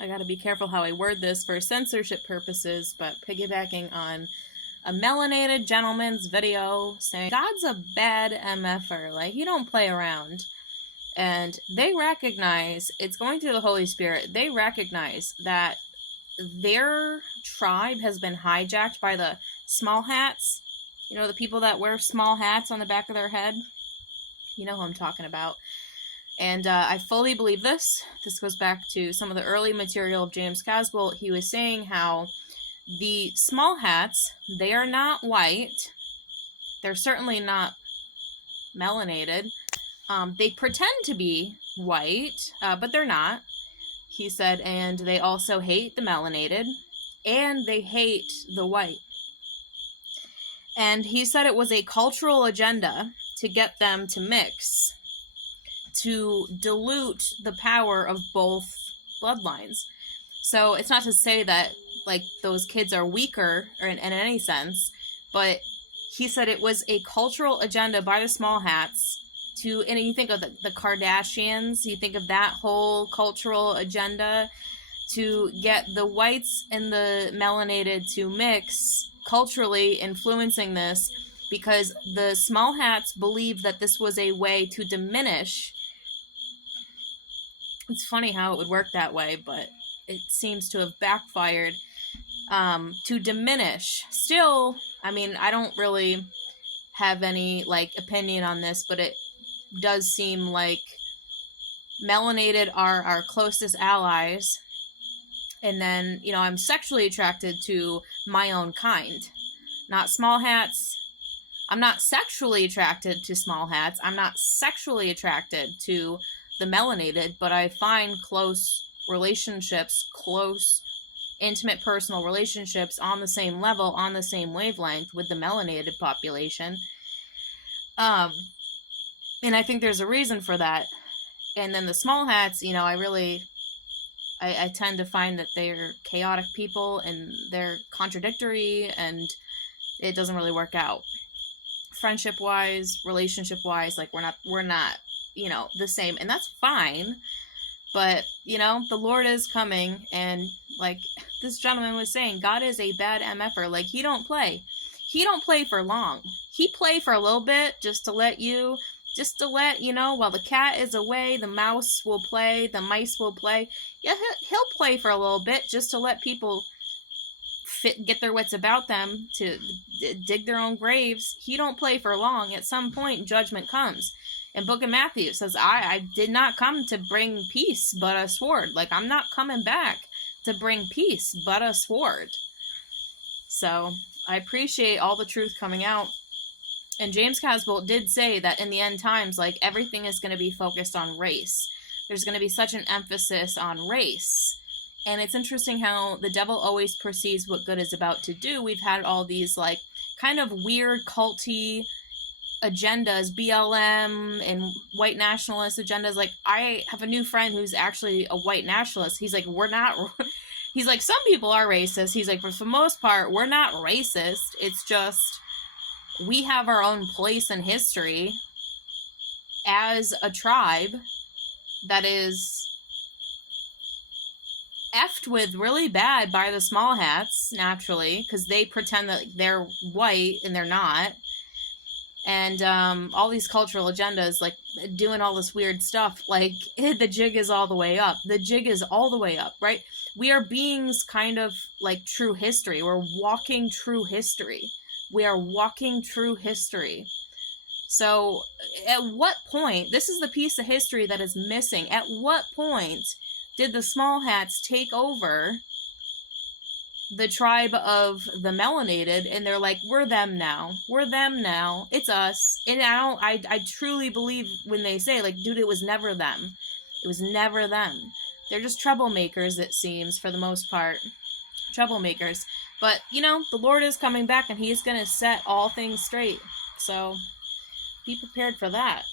I gotta be careful how I word this for censorship purposes, but piggybacking on a melanated gentleman's video saying God's a bad MFer, like, you don't play around. And they recognize, it's going through the Holy Spirit, they recognize that their tribe has been hijacked by the small hats. You know, the people that wear small hats on the back of their head? You know who I'm talking about. And I fully believe this. This goes back to some of the early material of James Caswell. He was saying how the small hats, they are not white. They're certainly not melanated. They pretend to be white, but they're not. He said, and they also hate the melanated, and they hate the white. And he said it was a cultural agenda to get them to mix, to dilute the power of both bloodlines. So it's not to say that, like, those kids are weaker or in any sense, but he said it was a cultural agenda by the small hats to, and you think of the Kardashians, you think of that whole cultural agenda to get the whites and the melanated to mix, culturally influencing this, because the small hats believed that this was a way to diminish. It's funny how it would work that way, but it seems to have backfired, to diminish. Still, I mean, I don't really have any, like, opinion on this, but it does seem like melanated are our closest allies. And then, you know, I'm sexually attracted to my own kind. Not small hats. I'm not sexually attracted to small hats. I'm not sexually attracted to the melanated, but I find close relationships, close, intimate, personal relationships on the same level, on the same wavelength with the melanated population. And I think there's a reason for that. And then the small hats, you know, I tend to find that they're chaotic people and they're contradictory, and it doesn't really work out. Friendship-wise, relationship-wise, like, we're not, you know, the same, and that's fine. But, you know, the Lord is coming, and, like this gentleman was saying, God is a bad MFer. Like, he don't play for long. He play for a little bit just to let you know, while the cat is away, the mouse will play, the mice will play. Yeah, he'll play for a little bit just to let people get their wits about them, to dig their own graves. He don't play for long. At some point, judgment comes. And Book of Matthew says, I did not come to bring peace, but a sword. Like, I'm not coming back to bring peace, but a sword. So, I appreciate all the truth coming out. And James Caswell did say that in the end times, like, everything is going to be focused on race. There's going to be such an emphasis on race. And it's interesting how the devil always perceives what good is about to do. We've had all these, like, kind of weird, culty agendas, BLM and white nationalist agendas. Like, I have a new friend who's actually a white nationalist. He's like, we're not... He's like, some people are racist. He's like, but for the most part, we're not racist. It's just... we have our own place in history as a tribe that is effed with really bad by the small hats, naturally, because they pretend that they're white and they're not. And all these cultural agendas, like, doing all this weird stuff, like, the jig is all the way up. The jig is all the way up, right? We are beings kind of like true history. We're walking true history. We are walking true history. So, at what point, this is the piece of history that is missing, at what point did the small hats take over the tribe of the melanated, and they're like, we're them now, it's us? And I truly believe when they say, like, dude, it was never them. It was never them. They're just troublemakers, it seems, for the most part. Troublemakers. But, you know, the Lord is coming back, and he's going to set all things straight. So, be prepared for that.